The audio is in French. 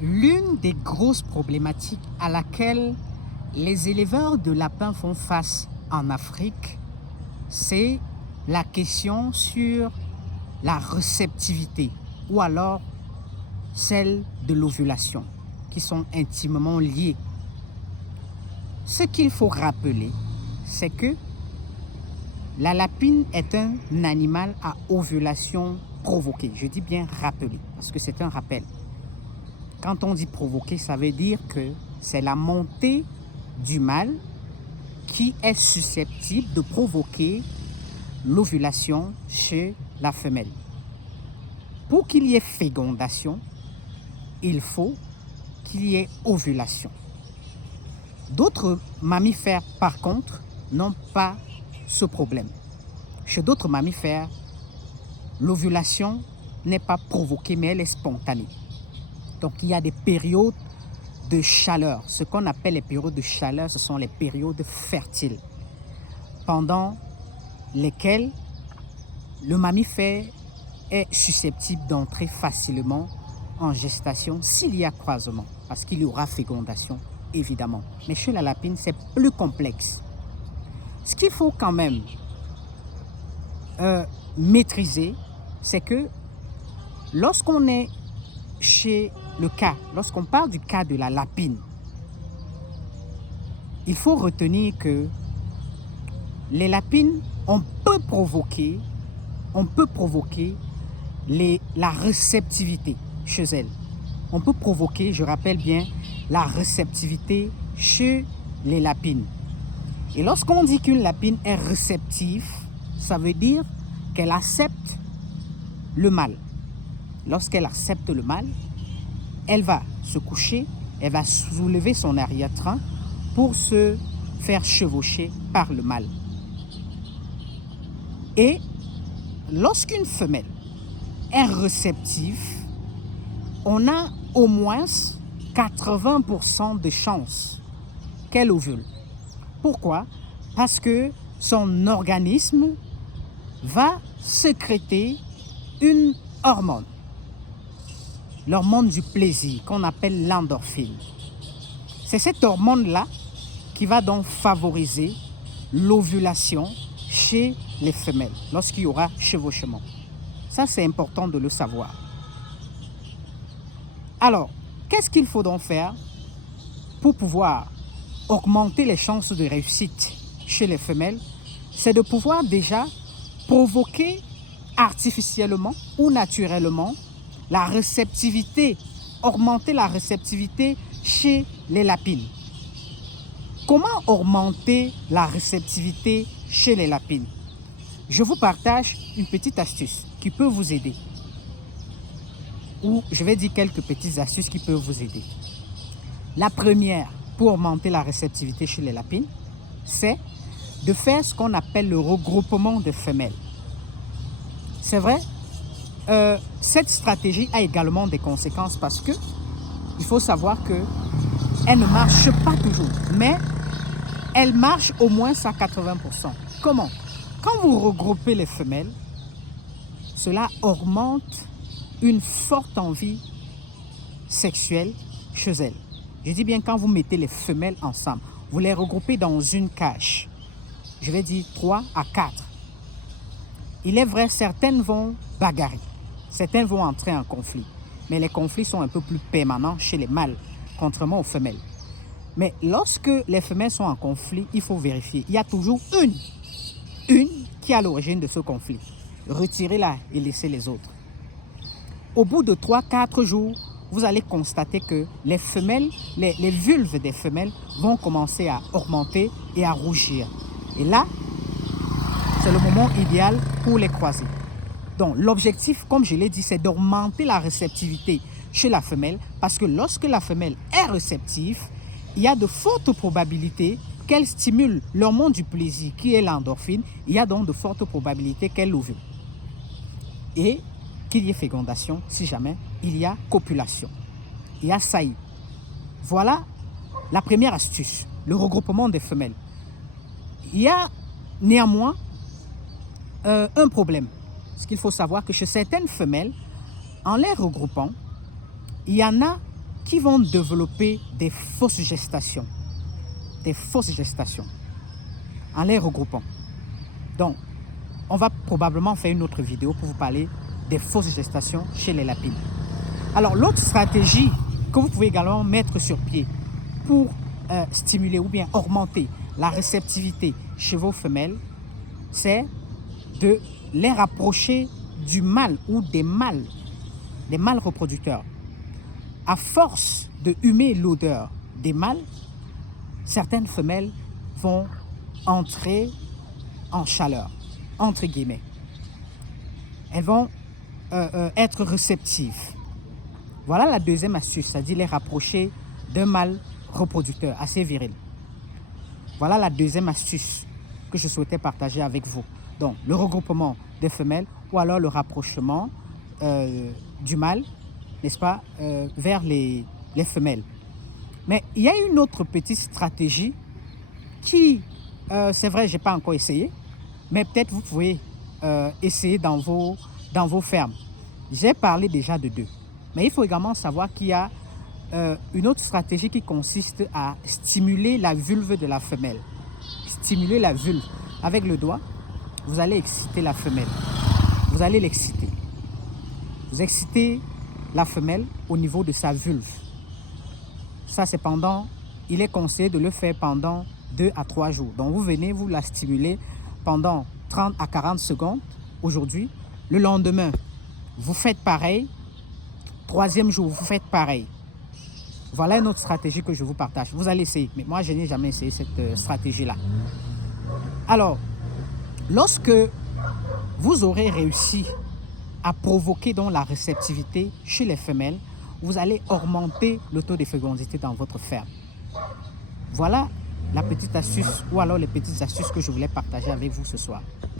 L'une des grosses problématiques à laquelle les éleveurs de lapins font face en Afrique, c'est la question sur la réceptivité ou alors celle de l'ovulation, qui sont intimement liées. Ce qu'il faut rappeler, c'est que la lapine est un animal à ovulation provoquée. Je dis bien rappeler, parce que c'est un rappel. Quand on dit provoquer, ça veut dire que c'est la montée du mâle qui est susceptible de provoquer l'ovulation chez la femelle. Pour qu'il y ait fécondation, il faut qu'il y ait ovulation. D'autres mammifères, par contre, n'ont pas ce problème. Chez d'autres mammifères, l'ovulation n'est pas provoquée, mais elle est spontanée. Donc, il y a des périodes de chaleur. Ce qu'on appelle les périodes de chaleur, ce sont les périodes fertiles, pendant lesquelles le mammifère est susceptible d'entrer facilement en gestation s'il y a croisement, parce qu'il y aura fécondation, évidemment. Mais chez la lapine, c'est plus complexe. Ce qu'il faut quand même maîtriser, c'est que lorsqu'on est lorsqu'on parle du cas de la lapine, il faut retenir que les lapines, on peut provoquer la réceptivité chez elles. On peut provoquer, je rappelle bien, la réceptivité chez les lapines. Et lorsqu'on dit qu'une lapine est réceptive, ça veut dire qu'elle accepte le mâle. Lorsqu'elle accepte le mâle, elle va se coucher, elle va soulever son arrière-train pour se faire chevaucher par le mâle. Et lorsqu'une femelle est réceptive, on a au moins 80% de chances qu'elle ovule. Pourquoi? Parce que son organisme va sécréter une hormone, l'hormone du plaisir qu'on appelle l'endorphine. C'est cette hormone-là qui va donc favoriser l'ovulation chez les femelles lorsqu'il y aura chevauchement. Ça, c'est important de le savoir. Alors, qu'est-ce qu'il faut donc faire pour pouvoir augmenter les chances de réussite chez les femelles? C'est de pouvoir déjà provoquer artificiellement ou naturellement la réceptivité, augmenter la réceptivité chez les lapines. Comment augmenter la réceptivité chez les lapines? Je vous partage une petite astuce qui peut vous aider. Ou je vais dire quelques petites astuces qui peuvent vous aider. La première, pour augmenter la réceptivité chez les lapines, c'est de faire ce qu'on appelle le regroupement de femelles. C'est vrai, cette stratégie a également des conséquences parce que il faut savoir qu'elle ne marche pas toujours, mais elle marche au moins à 80%. Comment? Quand vous regroupez les femelles, cela augmente une forte envie sexuelle chez elles. Je dis bien quand vous mettez les femelles ensemble, vous les regroupez dans une cage. Je vais dire 3 à 4. Il est vrai, certaines vont bagarrer, certaines vont entrer en conflit. Mais les conflits sont un peu plus permanents chez les mâles, contrairement aux femelles. Mais lorsque les femelles sont en conflit, il faut vérifier. Il y a toujours une qui est à l'origine de ce conflit. Retirez-la et laissez les autres. Au bout de 3-4 jours, vous allez constater que les femelles, les vulves des femelles vont commencer à augmenter et à rougir. Et là, c'est le moment idéal pour les croiser. Donc, l'objectif, comme je l'ai dit, c'est d'augmenter la réceptivité chez la femelle parce que lorsque la femelle est réceptive, il y a de fortes probabilités qu'elle stimule l'hormone du plaisir qui est l'endorphine. Il y a donc de fortes probabilités qu'elle ovule. Et qu'il y ait fécondation si jamais il y a copulation. Il y a saillie. Voilà la première astuce, le regroupement des femelles. Il y a néanmoins un problème. Ce qu'il faut savoir que chez certaines femelles, en les regroupant, il y en a qui vont développer des fausses gestations. Des fausses gestations en les regroupant. Donc, on va probablement faire une autre vidéo pour vous parler des fausses gestations chez les lapines. Alors, l'autre stratégie que vous pouvez également mettre sur pied pour stimuler ou bien augmenter la réceptivité chez vos femelles, c'est de les rapprocher du mâle ou des mâles reproducteurs. À force de humer l'odeur des mâles, certaines femelles vont entrer en chaleur, entre guillemets. Elles vont être réceptives. Voilà la deuxième astuce, c'est-à-dire les rapprocher d'un mâle reproducteur assez viril. Voilà la deuxième astuce que je souhaitais partager avec vous. Donc, le regroupement des femelles ou alors le rapprochement du mâle, n'est-ce pas, vers les femelles. Mais il y a une autre petite stratégie qui, c'est vrai, je n'ai pas encore essayé, mais peut-être vous pouvez essayer dans vos fermes. J'ai parlé déjà de deux. Mais il faut également savoir qu'il y a une autre stratégie qui consiste à stimuler la vulve de la femelle. Stimuler la vulve. Avec le doigt, vous allez exciter la femelle. Vous allez l'exciter. Vous excitez la femelle au niveau de sa vulve. Ça, c'est il est conseillé de le faire pendant 2 à 3 jours. Donc, vous venez, vous la stimulez pendant 30 à 40 secondes aujourd'hui. Le lendemain, vous faites pareil. 3e jour, vous faites pareil. Voilà une autre stratégie que je vous partage. Vous allez essayer, mais moi, je n'ai jamais essayé cette stratégie-là. Alors, lorsque vous aurez réussi à provoquer donc la réceptivité chez les femelles, vous allez augmenter le taux de fécondité dans votre ferme. Voilà la petite astuce ou alors les petites astuces que je voulais partager avec vous ce soir.